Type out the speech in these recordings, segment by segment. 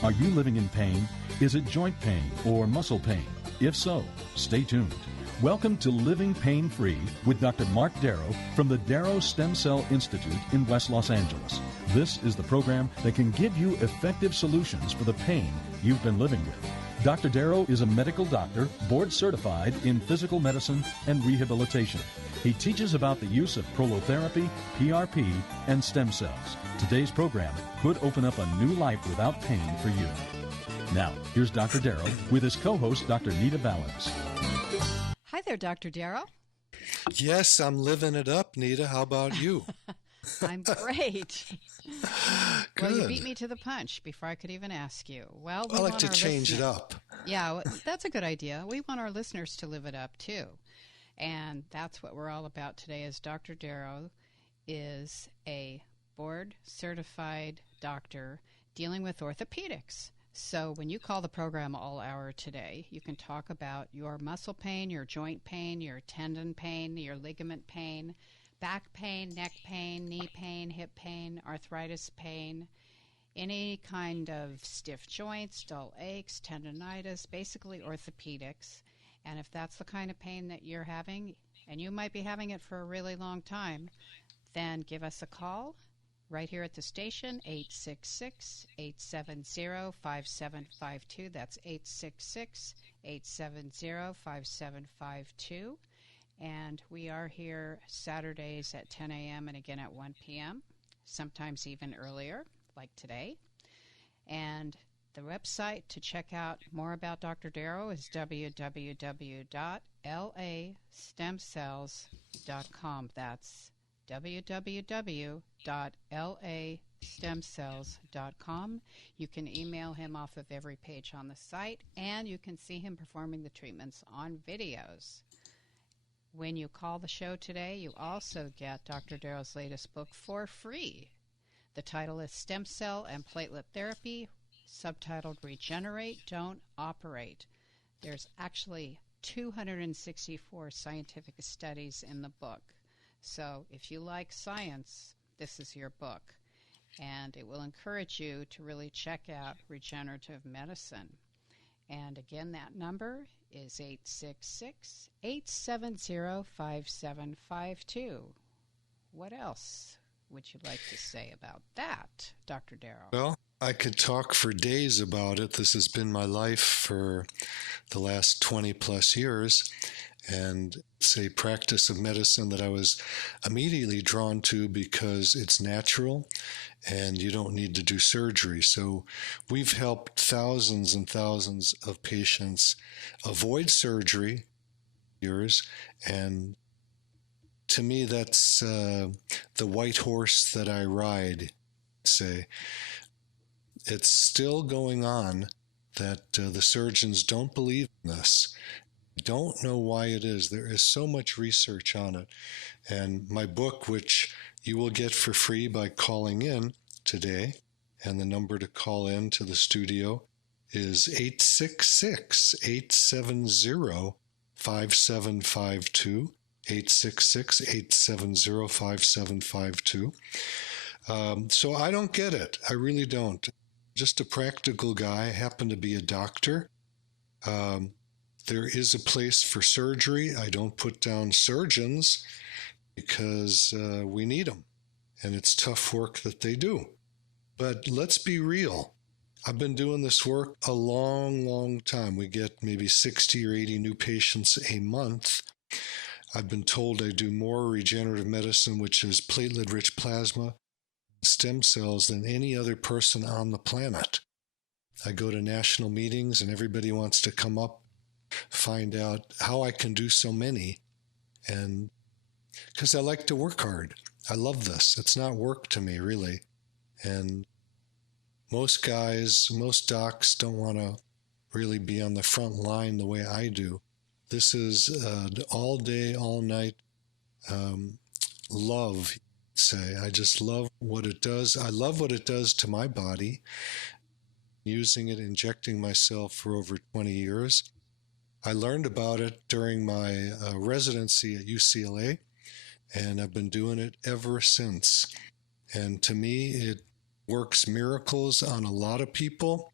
Are you living in pain? Is it joint pain or muscle pain? If so, stay tuned. Welcome to Living Pain Free with Dr. Marc Darrow from the Darrow Stem Cell Institute in West Los Angeles. This is the program that can give you effective solutions for the pain you've been living with. Dr. Darrow is a medical doctor, board certified in physical medicine and rehabilitation. He teaches about the use of prolotherapy, PRP, and stem cells. Today's program could open up a new life without pain for you. Now, here's Dr. Darrow with his co-host, Dr. Nita Valens. Hi there, Dr. Darrow. Yes, I'm living it up, Nita. How about you? I'm great. Good. Well, you beat me to the punch before I could even ask you. Well, I like to change it up. Yeah, that's a good idea. We want our listeners to live it up, too. And that's what we're all about today is Dr. Darrow is a board-certified doctor dealing with orthopedics. So when you call the program all hour today, you can talk about your muscle pain, your joint pain, your tendon pain, your ligament pain, back pain, neck pain, knee pain, hip pain, arthritis pain, any kind of stiff joints, dull aches, tendonitis, basically orthopedics. And if that's the kind of pain that you're having, and you might be having it for a really long time, then give us a call. Right here at the station, 866-870-5752. That's 866-870-5752. And we are here Saturdays at 10 a.m. and again at 1 p.m., sometimes even earlier, like today. And the website to check out more about Dr. Darrow is www.lastemcells.com. That's www.lastemcells.com. You can email him off of every page on the site, and you can see him performing the treatments on videos. When you call the show today, you also get Dr. Darrow's latest book for free. The title is Stem Cell and Platelet Therapy, subtitled Regenerate, Don't Operate. There's actually 264 scientific studies in the book. So if you like science, this is your book. And it will encourage you to really check out regenerative medicine. And again, that number is 866-870-5752. What else would you like to say about that, Dr. Darrow? Well, I could talk for days about it. This has been my life for the last 20 plus years. And it's a practice of medicine that I was immediately drawn to because it's natural and you don't need to do surgery. So we've helped thousands and thousands of patients avoid surgery years. And to me, that's the white horse that I ride, say. It's still going on that the surgeons don't believe in this. Don't know why it is. There is so much research on it. And my book, which you will get for free by calling in today, and the number to call in to the studio is 866-870-5752, 866-870-5752. So I don't get it. I really don't. Just a practical guy. I happen to be a doctor. There is a place for surgery. I don't put down surgeons because we need them, and it's tough work that they do. But let's be real. I've been doing this work a long, long time. We get maybe 60 or 80 new patients a month. I've been told I do more regenerative medicine, which is platelet-rich plasma, stem cells, than any other person on the planet. I go to national meetings, and everybody wants to come up, find out how I can do so many, and because I like to work hard. I love this. It's not work to me, really. And most guys, most docs don't want to really be on the front line the way I do. This is all day, all night love, say. I just love what it does. I love what it does to my body. Using it, injecting myself for over 20 years. I learned about it during my residency at UCLA, and I've been doing it ever since. And to me, it works miracles on a lot of people.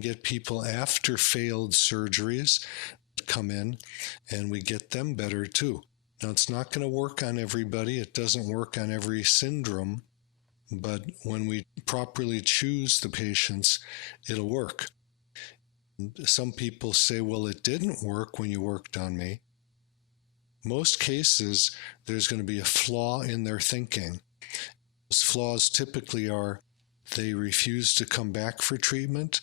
get people after failed surgeries come in, and we get them better too. Now, it's not going to work on everybody. It doesn't work on every syndrome, but when we properly choose the patients, it'll work. Some people say, well, it didn't work when you worked on me. Most cases, there's going to be a flaw in their thinking. Those flaws typically are they refuse to come back for treatment.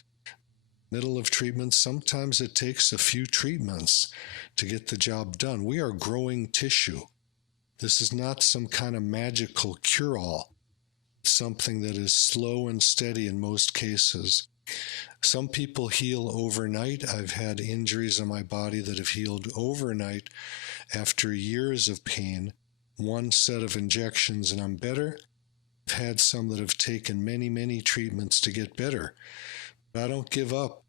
Middle of treatment, sometimes it takes a few treatments to get the job done. We are growing tissue. This is not some kind of magical cure-all. It's something that is slow and steady in most cases. Some people heal overnight. I've had injuries on my body that have healed overnight after years of pain, one set of injections, and I'm better. I've had some that have taken many, many treatments to get better. But I don't give up,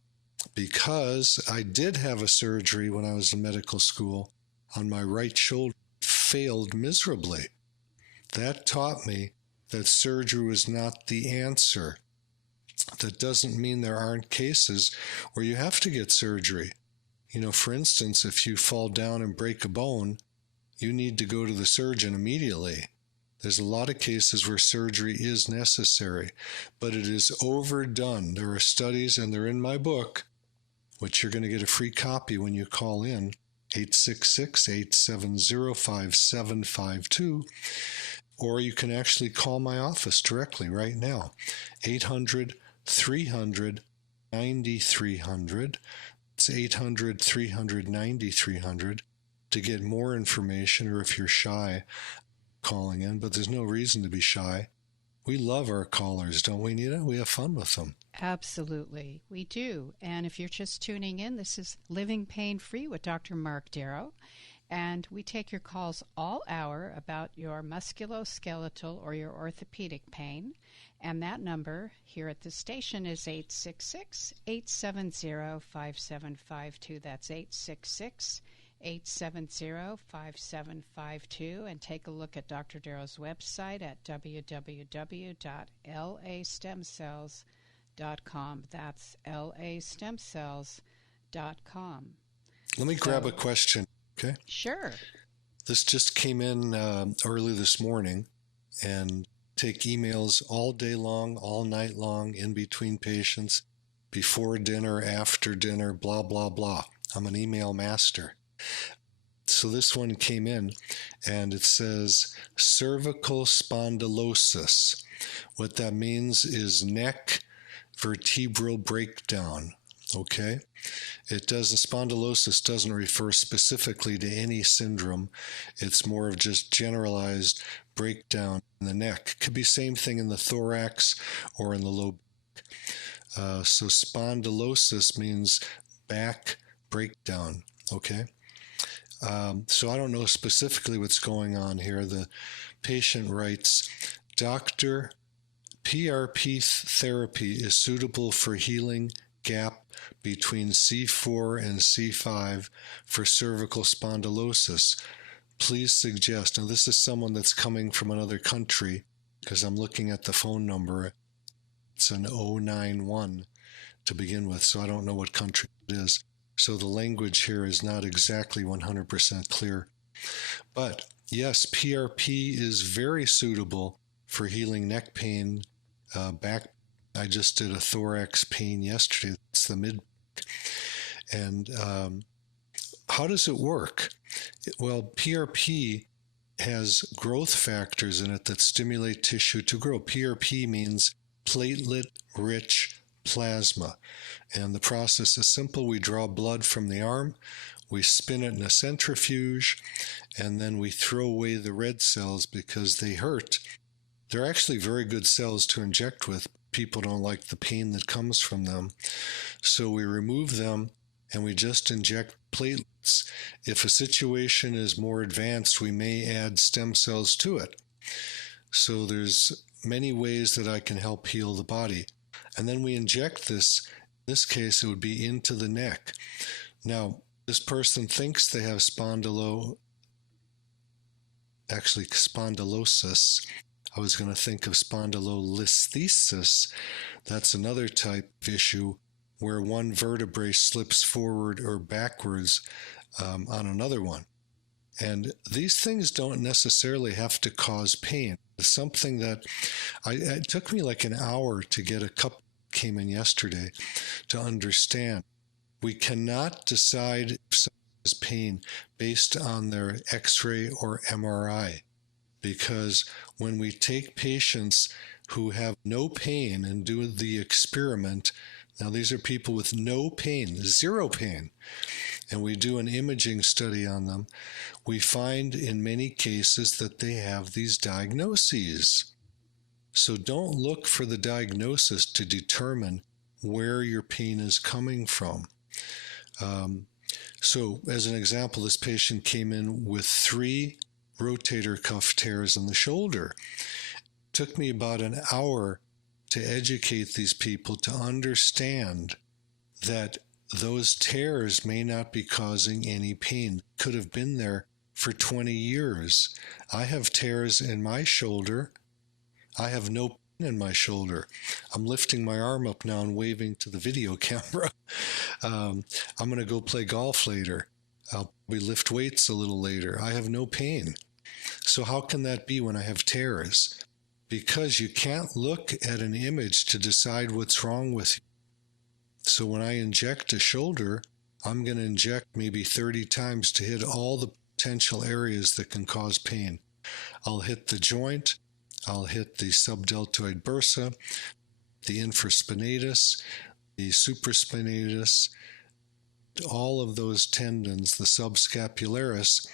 because I did have a surgery when I was in medical school on my right shoulder. Failed miserably. That taught me that surgery was not the answer. That doesn't mean there aren't cases where you have to get surgery. For instance, if you fall down and break a bone, you need to go to the surgeon immediately. There's a lot of cases where surgery is necessary, but it is overdone. There are studies, and they're in my book, which you're going to get a free copy when you call in, 866-870-5752, or you can actually call my office directly right now, 800-300-9300. It's 800-300-9300 to get more information, or if you're shy, calling in, but there's no reason to be shy. We love our callers, don't we, Nita? We have fun with them. Absolutely, we do. And if you're just tuning in, this is Living Pain Free with Dr. Marc Darrow. And we take your calls all hour about your musculoskeletal or your orthopedic pain. And that number here at the station is 866-870-5752. That's 866-870-5752. And take a look at Dr. Darrow's website at www.lastemcells.com. That's lastemcells.com. Let me grab a question, okay? Sure. This just came in early this morning, and take emails all day long, all night long, in between patients, before dinner, after dinner, blah, blah, blah. I'm an email master. So this one came in, and it says cervical spondylosis. What that means is neck vertebral breakdown, okay? Spondylosis doesn't refer specifically to any syndrome. It's more of just generalized breakdown in the neck. Could be same thing in the thorax or in the low back. So spondylosis means back breakdown, okay? So I don't know specifically what's going on here. The patient writes, Doctor, PRP therapy is suitable for healing gap between C4 and C5 for cervical spondylosis. Please suggest. Now, this is someone that's coming from another country, because I'm looking at the phone number. It's an 091 to begin with, so I don't know what country it is. So the language here is not exactly 100% clear. But yes, PRP is very suitable for healing neck pain, back. I just did a thorax pain yesterday. It's the mid. And how does it work? Well, PRP has growth factors in it that stimulate tissue to grow. PRP means platelet-rich plasma. And the process is simple. We draw blood from the arm, we spin it in a centrifuge, and then we throw away the red cells because they hurt. They're actually very good cells to inject with. People don't like the pain that comes from them. So we remove them and we just inject platelets. If a situation is more advanced, we may add stem cells to it. So there's many ways that I can help heal the body. And then we inject this. In this case, it would be into the neck. Now, this person thinks they have spondylosis. I was going to think of spondylolisthesis. That's another type of issue where one vertebrae slips forward or backwards on another one. And these things don't necessarily have to cause pain. It's something that it took me like an hour to get a couple came in yesterday to understand. We cannot decide if someone has pain based on their X-ray or MRI, because when we take patients who have no pain and do the experiment, now these are people with no pain, zero pain, and we do an imaging study on them, we find in many cases that they have these diagnoses. So don't look for the diagnosis to determine where your pain is coming from. So as an example, this patient came in with 3 rotator cuff tears in the shoulder. It took me about an hour to educate these people to understand that those tears may not be causing any pain. Could have been there for 20 years. I have tears in my shoulder. I have no pain in my shoulder. I'm lifting my arm up now and waving to the video camera. I'm going to go play golf later. I'll probably lift weights a little later. I have no pain. So how can that be when I have tears? Because you can't look at an image to decide what's wrong with you. So when I inject a shoulder, I'm going to inject maybe 30 times to hit all the potential areas that can cause pain. I'll hit the joint, I'll hit the subdeltoid bursa, the infraspinatus, the supraspinatus, all of those tendons, the subscapularis,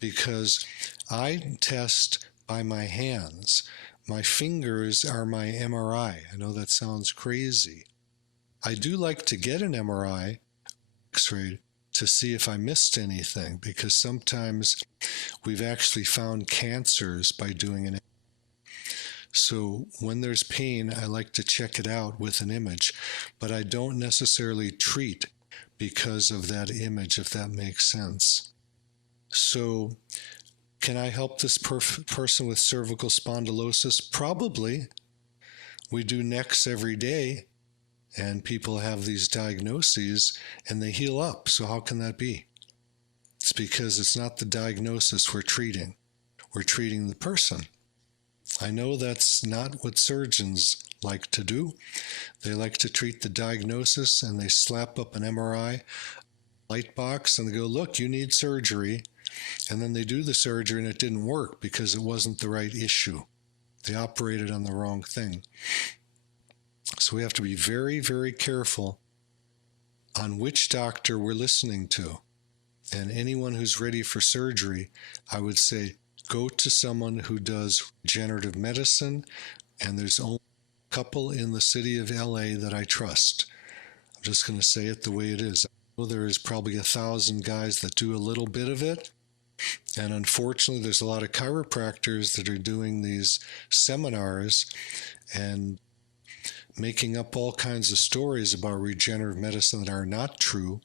because I test by my hands. My fingers are my MRI. I know that sounds crazy. I do like to get an MRI, X-ray, to see if I missed anything, because sometimes we've actually found cancers by doing an MRI. So when there's pain, I like to check it out with an image, but I don't necessarily treat because of that image, if that makes sense. So can I help this person with cervical spondylosis? Probably. We do necks every day. And people have these diagnoses and they heal up. So how can that be? It's because it's not the diagnosis we're treating. We're treating the person. I know that's not what surgeons like to do. They like to treat the diagnosis and they slap up an MRI light box and they go, look, you need surgery. And then they do the surgery and it didn't work because it wasn't the right issue. They operated on the wrong thing. So we have to be very, very careful on which doctor we're listening to. And anyone who's ready for surgery, I would say go to someone who does regenerative medicine, and there's only a couple in the city of LA that I trust. I'm just going to say it the way it is. I know there is probably 1,000 guys that do a little bit of it, and unfortunately there's a lot of chiropractors that are doing these seminars and making up all kinds of stories about regenerative medicine that are not true,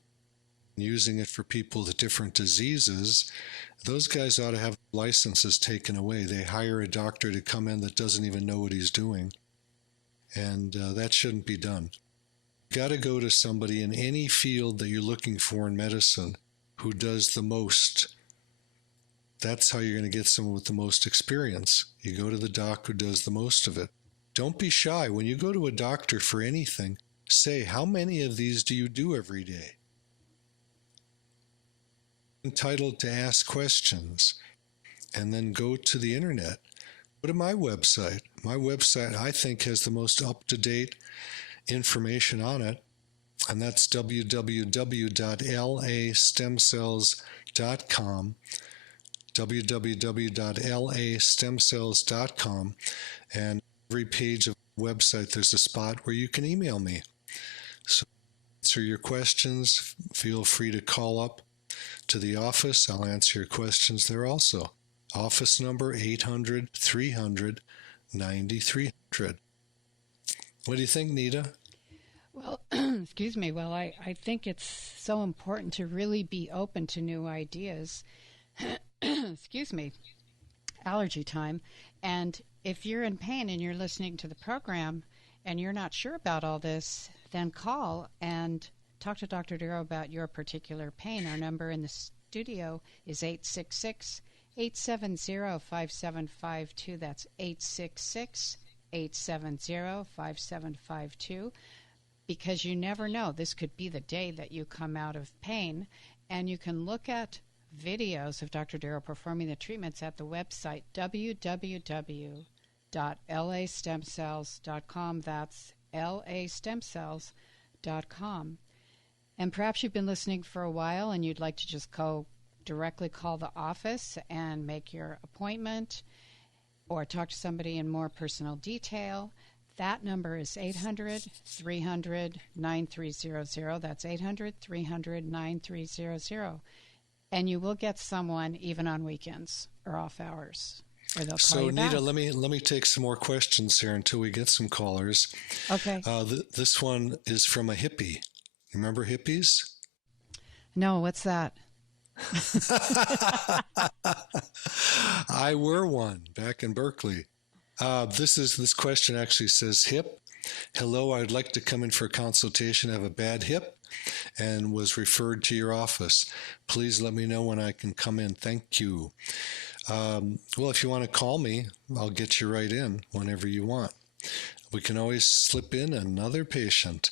using it for people with different diseases. Those guys ought to have licenses taken away. They hire a doctor to come in that doesn't even know what he's doing, and that shouldn't be done. You've got to go to somebody in any field that you're looking for in medicine who does the most. That's how you're going to get someone with the most experience. You go to the doc who does the most of it. Don't be shy. When you go to a doctor for anything, say, how many of these do you do every day? Entitled to ask questions, and then go to the internet. Go to my website. My website, I think, has the most up-to-date information on it, and that's www.lastemcells.com, www.lastemcells.com, and every page of the website, there's a spot where you can email me. So answer your questions. Feel free to call up to the office. I'll answer your questions there also. Office number 800-300-9300. What do you think, Nita? Well, excuse me. Well, I think it's so important to really be open to new ideas. Excuse me. Allergy time. And if you're in pain and you're listening to the program and you're not sure about all this, then call and talk to Dr. Darrow about your particular pain. Our number in the studio is 866-870-5752. That's 866-870-5752. Because you never know. This could be the day that you come out of pain. And you can look at videos of Dr. Darrow performing the treatments at the website www.lastemcells.com. That's lastemcells.com. And perhaps you've been listening for a while and you'd like to just go directly call the office and make your appointment or talk to somebody in more personal detail. That number is 800-300-9300. That's 800-300-9300. And you will get someone even on weekends or off hours. Or they'll call you back. Nita, let me take some more questions here until we get some callers. Okay. This one is from a hippie. You remember hippies? No, what's that? I were one back in Berkeley. This question actually says, hip. Hello, I'd like to come in for a consultation. I have a bad hip and was referred to your office. Please let me know when I can come in. Thank you. Well, if you want to call me, I'll get you right in whenever you want. We can always slip in another patient.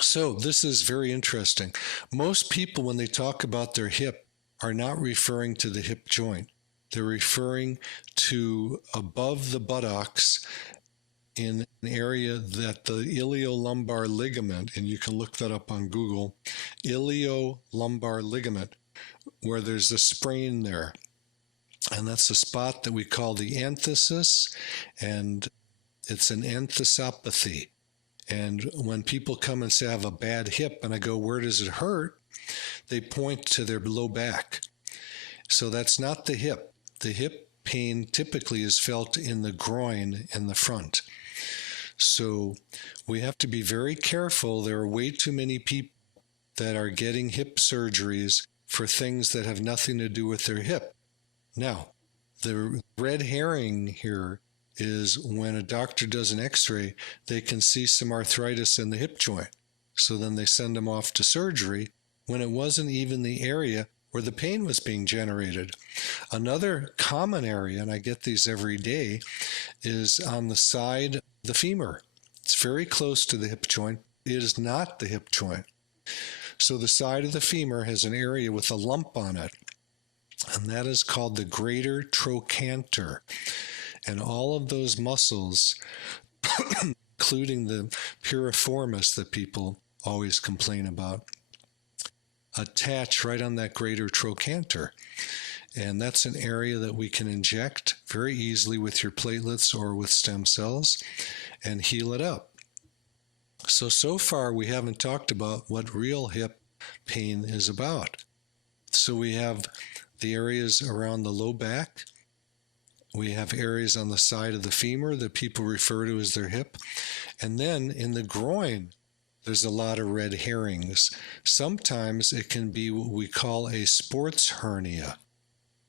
So this is very interesting. Most people, when they talk about their hip, are not referring to the hip joint. They're referring to above the buttocks in an area that the iliolumbar ligament, and you can look that up on Google, iliolumbar ligament, where there's a sprain there. And that's a spot that we call the anthesis, and it's an anthesopathy. And when people come and say, I have a bad hip, and I go, where does it hurt? They point to their low back. So that's not the hip. The hip pain typically is felt in the groin in the front. So we have to be very careful. There are way too many people that are getting hip surgeries for things that have nothing to do with their hip. Now, the red herring here is when a doctor does an x-ray, they can see some arthritis in the hip joint. So then they send them off to surgery when it wasn't even the area where the pain was being generated. Another common area, and I get these every day, is on the side of the femur. It's very close to the hip joint. It is not the hip joint. So the side of the femur has an area with a lump on it, and that is called the greater trochanter. And all of those muscles, including the piriformis that people always complain about, attach right on that greater trochanter. And that's an area that we can inject very easily with your platelets or with stem cells and heal it up. So far we haven't talked about what real hip pain is about. So we have the areas around the low back. We have areas on the side of the femur that people refer to as their hip. And then in the groin, there's a lot of red herrings. Sometimes it can be what we call a sports hernia.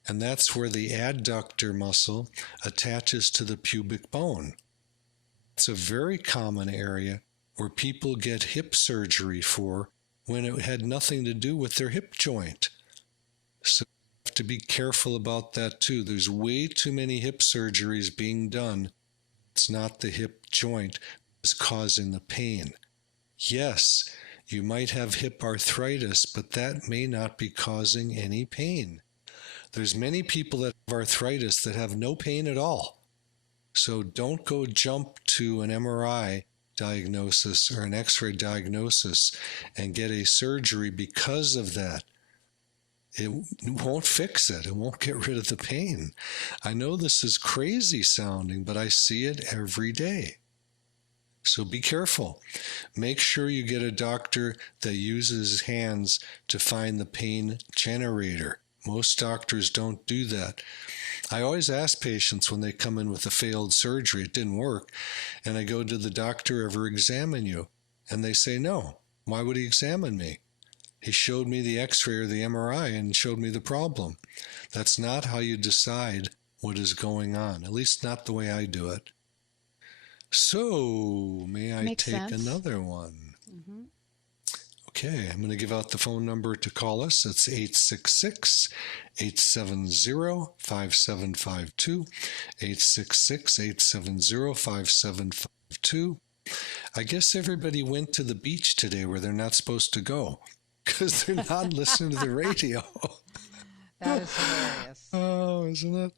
And that's where the adductor muscle attaches to the pubic bone. It's a very common area where people get hip surgery for when it had nothing to do with their hip joint. So you have to be careful about that too. There's way too many hip surgeries being done. It's not the hip joint that's causing the pain. Yes, you might have hip arthritis, but that may not be causing any pain. There's many people that have arthritis that have no pain at all. So don't go jump to an MRI diagnosis or an X-ray diagnosis and get a surgery because of that. It won't fix it. It won't get rid of the pain. I know this is crazy sounding, but I see it every day. So be careful. Make sure you get a doctor that uses his hands to find the pain generator. Most doctors don't do that. I always ask patients when they come in with a failed surgery, it didn't work, and I go, did the doctor ever examine you? And they say, no. Why would he examine me? He showed me the X-ray or the MRI and showed me the problem. That's not how you decide what is going on, at least not the way I do it. So, may I Makes take sense. another one? Mm-hmm. Okay, I'm going to give out the phone number to call us. It's 866-870-5752, 866-870-5752. I guess everybody went to the beach today where they're not supposed to go because they're not listening to the radio. That is hilarious. Oh, isn't it?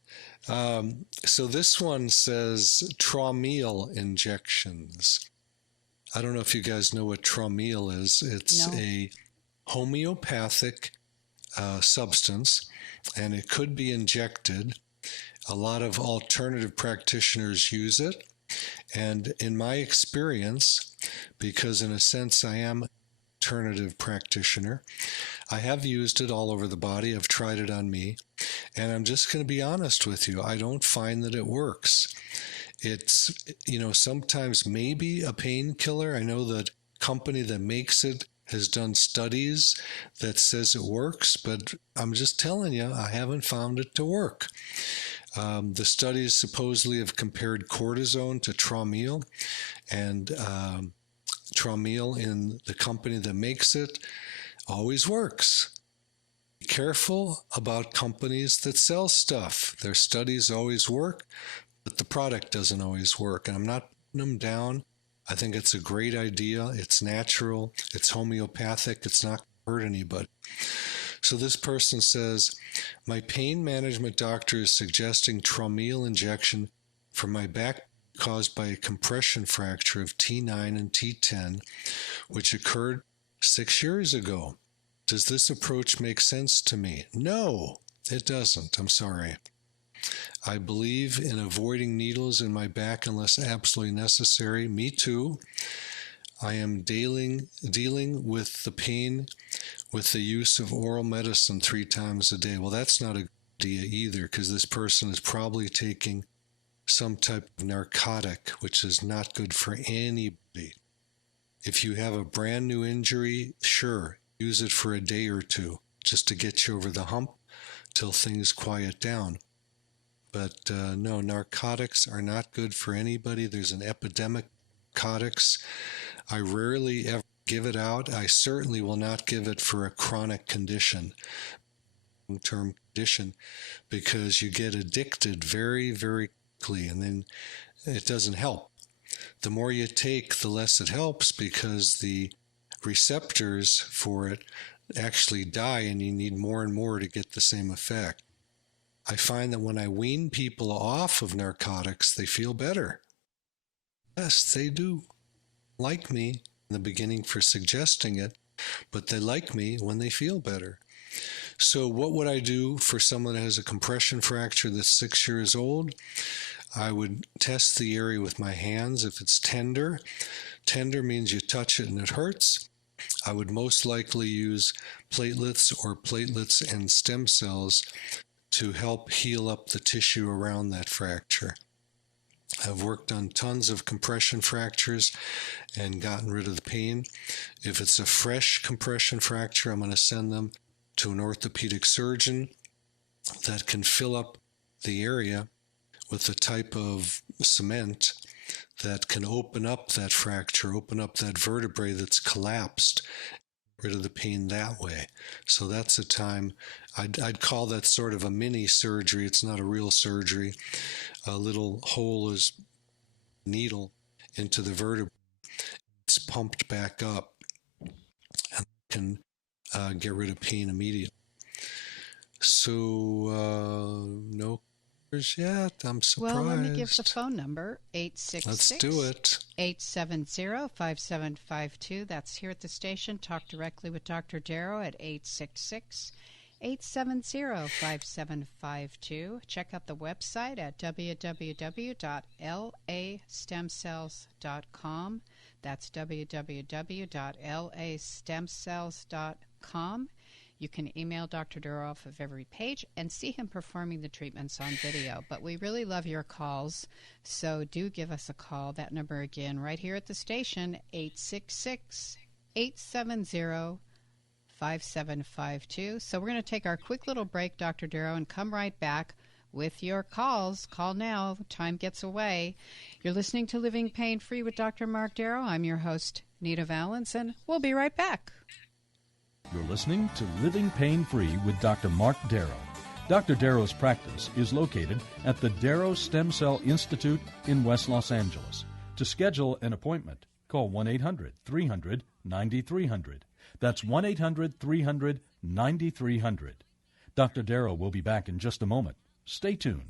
So this one says Traumeel injections. I don't know if you guys know what Traumeel is. It's a homeopathic substance, and it could be injected. A lot of alternative practitioners use it. And in my experience, because in a sense I am an alternative practitioner, I have used it all over the body. I've tried it on me. And I'm just going to be honest with you. I don't find that it works. It's, sometimes maybe a painkiller. I know that company that makes it has done studies that says it works, but I'm just telling you, I haven't found it to work. The studies supposedly have compared cortisone to Traumeel, and Traumeel in the company that makes it always works. Be careful about companies that sell stuff. Their studies always work, but the product doesn't always work. And I'm not putting them down. I think it's a great idea. It's natural. It's homeopathic. It's not going to hurt anybody. So this person says, my pain management doctor is suggesting Traumeel injection for my back caused by a compression fracture of T9 and T10, which occurred 6 years ago. Does this approach make sense to me? No, it doesn't. I'm sorry. I believe in avoiding needles in my back unless absolutely necessary. Me too. I am dealing with the pain with the use of oral medicine 3 times a day. Well, that's not a good idea either, because this person is probably taking some type of narcotic, which is not good for anybody. If you have a brand new injury, sure, use it for a day or two just to get you over the hump till things quiet down. But no, narcotics are not good for anybody. There's an epidemic of narcotics. I rarely ever give it out. I certainly will not give it for a chronic condition, long-term condition, because you get addicted very, very quickly, and then it doesn't help. The more you take, the less it helps, because the receptors for it actually die, and you need more and more to get the same effect. I find that when I wean people off of narcotics, they feel better. Yes, they do. Like me in the beginning for suggesting it, but they like me when they feel better. So what would I do for someone that has a compression fracture that's 6 years old? I would test the area with my hands. If it's tender means you touch it and it hurts. I would most likely use platelets and stem cells to help heal up the tissue around that fracture. I've worked on tons of compression fractures and gotten rid of the pain. If it's a fresh compression fracture, I'm going to send them to an orthopedic surgeon that can fill up the area with a type of cement that can open up that fracture, open up that vertebrae that's collapsed, get rid of the pain that way. So that's a time, I'd call that sort of a mini surgery. It's not a real surgery. A little hole is needle into the vertebrae. It's pumped back up and can get rid of pain immediately. So no questions yet. I'm surprised. Well, let me give the phone number, 866. Let's do it. 870-5752. That's here at the station. Talk directly with Dr. Darrow at 866-870-5752. Check out the website at www.lastemcells.com. That's www.lastemcells.com. You can email Dr. Darrow off of every page and see him performing the treatments on video. But we really love your calls, so do give us a call. That number again right here at the station, 866-870-5752. So we're going to take our quick little break, Dr. Darrow, and come right back with your calls. Call now. Time gets away. You're listening to Living Pain Free with Dr. Marc Darrow. I'm your host, Nita Valens, and we'll be right back. You're listening to Living Pain Free with Dr. Marc Darrow. Dr. Darrow's practice is located at the Darrow Stem Cell Institute in West Los Angeles. To schedule an appointment, call 1-800-300-9300. That's 1-800-300-9300. Dr. Darrow will be back in just a moment. Stay tuned.